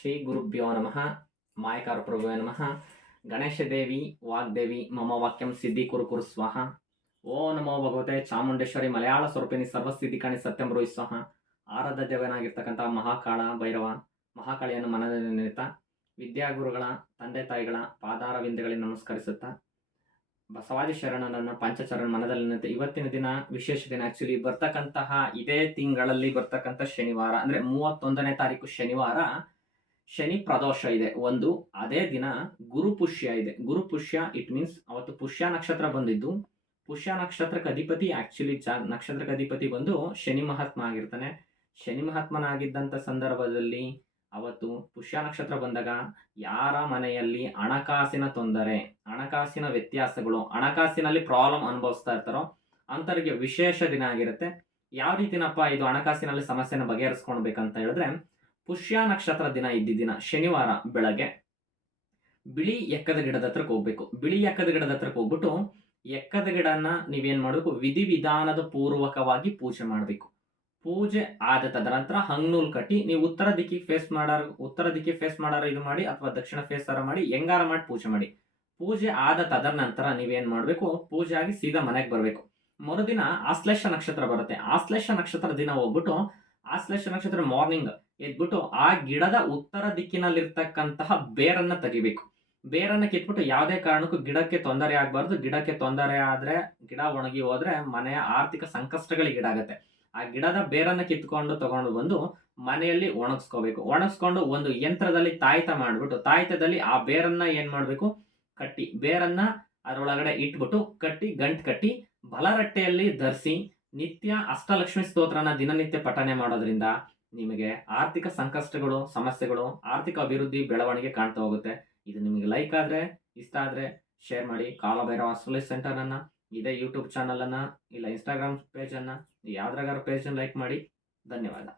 ಶ್ರೀ ಗುರುಭ್ಯೋ ನಮಃ. ಮಾಯಕಾರ ಪ್ರಭುವೇ ನಮಃ. ಗಣೇಶ ದೇವಿ ವಾಗ್ದೇವಿ ಮಮ ವಾಕ್ಯಂ ಸಿದ್ಧಿ ಕುರು ಸ್ವಾಹ. ಓ ನಮೋ ಭಗವತೆ ಚಾಮುಂಡೇಶ್ವರಿ ಮಲಯಾಳ ಸ್ವರೂಪಿಣಿ ಸರ್ವಸ್ಥಿತಿಕಾಣಿ ಸತ್ಯಂ ರೋಹಿ ಸ್ವಾಹ. ಆರಾಧ್ಯ ದೇವನಾಗಿರ್ತಕ್ಕಂಥ ಮಹಾಕಾಳ ಭೈರವ ಮಹಾಕಾಳಿಯನ್ನು ಮನದಲ್ಲಿ ನೆನೆಯುತ್ತಾ ವಿದ್ಯಾಗುರುಗಳ ತಂದೆ ತಾಯಿಗಳ ಪಾದಾರ ವಿಂದಗಳಿಗೆ ನಮಸ್ಕರಿಸುತ್ತಾ ಬಸವಾದಿ ಶರಣರನ್ನ ಪಂಚಚರಣ ಮನದಲ್ಲಿ ನೆನೆಯುತ್ತಾ ಇವತ್ತಿನ ದಿನ ವಿಶೇಷ ದಿನ. ಆಕ್ಚುಲಿ ಬರ್ತಕ್ಕಂತಹ ಇದೇ ತಿಂಗಳಲ್ಲಿ ಬರ್ತಕ್ಕಂಥ ಶನಿವಾರ ಅಂದ್ರೆ 31ನೇ ತಾರೀಕು ಶನಿವಾರ ಶನಿ ಪ್ರದೋಷ ಇದೆ ಒಂದು. ಅದೇ ದಿನ ಗುರು ಪುಷ್ಯ ಇದೆ. ಗುರು ಪುಷ್ಯ ಇಟ್ ಮೀನ್ಸ್ ಅವತ್ತು ಪುಷ್ಯ ನಕ್ಷತ್ರ ಬಂದಿದ್ದು, ಪುಷ್ಯ ನಕ್ಷತ್ರಕ್ಕೆ ಅಧಿಪತಿ ಆಕ್ಚುಲಿ ನಕ್ಷತ್ರಕ್ಕೆ ಅಧಿಪತಿ ಬಂದು ಶನಿ ಮಹಾತ್ಮ ಆಗಿರ್ತಾನೆ. ಶನಿ ಮಹಾತ್ಮನಾಗಿದ್ದಂಥ ಸಂದರ್ಭದಲ್ಲಿ ಅವತ್ತು ಪುಷ್ಯ ನಕ್ಷತ್ರ ಬಂದಾಗ ಯಾರ ಮನೆಯಲ್ಲಿ ಹಣಕಾಸಿನ ತೊಂದರೆ, ಹಣಕಾಸಿನ ವ್ಯತ್ಯಾಸಗಳು, ಹಣಕಾಸಿನಲ್ಲಿ ಪ್ರಾಬ್ಲಮ್ ಅನುಭವಿಸ್ತಾ ಇರ್ತಾರೋ ಅಂಥವ್ರಿಗೆ ವಿಶೇಷ ದಿನ ಆಗಿರುತ್ತೆ. ಯಾವ ರೀತಿನಪ್ಪ ಇದು ಹಣಕಾಸಿನಲ್ಲಿ ಸಮಸ್ಯೆನ ಬಗೆಹರಿಸ್ಕೊಳ್ಬೇಕಂತ ಹೇಳಿದ್ರೆ, ಪುಷ್ಯ ನಕ್ಷತ್ರ ದಿನ ಇದ್ದಿದ್ದಿನ ಶನಿವಾರ ಬೆಳಗ್ಗೆ ಬಿಳಿ ಎಕ್ಕದ ಗಿಡದ ಹತ್ರಕ್ಕೆ ಹೋಗ್ಬೇಕು. ಬಿಳಿ ಎಕ್ಕದ ಗಿಡದ ಹತ್ರಕ್ಕೆ ಹೋಗ್ಬಿಟ್ಟು ಎಕ್ಕದ ಗಿಡನ ನೀವೇನ್ ಮಾಡಬೇಕು, ವಿಧಿವಿಧಾನದ ಪೂರ್ವಕವಾಗಿ ಪೂಜೆ ಮಾಡಬೇಕು. ಪೂಜೆ ಆದ ತದನಂತರ ಹಂಗ್ನೂಲ್ ಕಟ್ಟಿ ನೀವು ಉತ್ತರ ದಿಕ್ಕಿಗೆ ಫೇಸ್ ಮಾಡಾರ ಇದು ಮಾಡಿ, ಅಥವಾ ದಕ್ಷಿಣ ಫೇಸ್ ಮಾಡಿ ಹೆಂಗಾರ ಮಾಡಿ ಪೂಜೆ ಮಾಡಿ. ಪೂಜೆ ಆದ ತದನಂತರ ನೀವೇನ್ ಮಾಡಬೇಕು, ಪೂಜೆ ಆಗಿ ಸೀದಾ ಮನೆಗೆ ಬರಬೇಕು. ಮರುದಿನ ಆಶ್ಲೇಷ ನಕ್ಷತ್ರ ಬರುತ್ತೆ. ಆಶ್ಲೇಷ ನಕ್ಷತ್ರ ದಿನ ಹೋಗ್ಬಿಟ್ಟು ಆಶ್ಲೇಷ ನಕ್ಷತ್ರ ಮಾರ್ನಿಂಗ್ ಎದ್ಬಿಟ್ಟು ಆ ಗಿಡದ ಉತ್ತರ ದಿಕ್ಕಿನಲ್ಲಿರ್ತಕ್ಕಂತಹ ಬೇರನ್ನ ತೆಗಿಬೇಕು. ಬೇರನ್ನ ಕಿತ್ಬಿಟ್ಟು ಯಾವುದೇ ಕಾರಣಕ್ಕೂ ಗಿಡಕ್ಕೆ ತೊಂದರೆ ಆಗಬಾರ್ದು. ಗಿಡಕ್ಕೆ ತೊಂದರೆ ಆದ್ರೆ, ಗಿಡ ಒಣಗಿ ಹೋದ್ರೆ ಮನೆಯ ಆರ್ಥಿಕ ಸಂಕಷ್ಟಗಳಿಗೆ ಈಡಾಗತ್ತೆ. ಆ ಗಿಡದ ಬೇರನ್ನ ಕಿತ್ಕೊಂಡು ತಗೊಂಡು ಬಂದು ಮನೆಯಲ್ಲಿ ಒಣಗಿಸ್ಕೋಬೇಕು. ಒಣಗಿಸ್ಕೊಂಡು ಒಂದು ಯಂತ್ರದಲ್ಲಿ ತಾಯ್ತ ಮಾಡ್ಬಿಟ್ಟು, ತಾಯ್ತದಲ್ಲಿ ಆ ಬೇರನ್ನ ಏನ್ ಮಾಡ್ಬೇಕು, ಕಟ್ಟಿ ಬೇರನ್ನ ಅದರೊಳಗಡೆ ಇಟ್ಬಿಟ್ಟು ಗಂಟು ಕಟ್ಟಿ ಬಲರಟ್ಟೆಯಲ್ಲಿ ಧರಿಸಿ ನಿತ್ಯ ಅಷ್ಟಲಕ್ಷ್ಮಿ ಸ್ತೋತ್ರನ ದಿನನಿತ್ಯ ಪಠನೆ ಮಾಡೋದ್ರಿಂದ ನಿಮಗೆ ಆರ್ಥಿಕ ಸಂಕಷ್ಟಗಳು, ಸಮಸ್ಯೆಗಳು, ಆರ್ಥಿಕ ಅಭಿವೃದ್ಧಿ, ಬೆಳವಣಿಗೆ ಕಾಣ್ತಾ ಹೋಗುತ್ತೆ. ಇದು ನಿಮಗೆ ಲೈಕ್ ಆದ್ರೆ, ಇಷ್ಟ ಆದ್ರೆ ಶೇರ್ ಮಾಡಿ. ಕಾಲಭೈರವ ಆಸ್ಟ್ರೇಲಿಯಾ ಸೆಂಟರ್ ಅನ್ನ ಇದೇ ಯೂಟ್ಯೂಬ್ ಚಾನಲ್ ಅನ್ನ ಇಲ್ಲ ಇನ್ಸ್ಟಾಗ್ರಾಮ್ ಪೇಜ್ ಅನ್ನ ಯಾವ್ದ್ರಾಗಾರ ಪೇಜ್ ಲೈಕ್ ಮಾಡಿ. ಧನ್ಯವಾದ.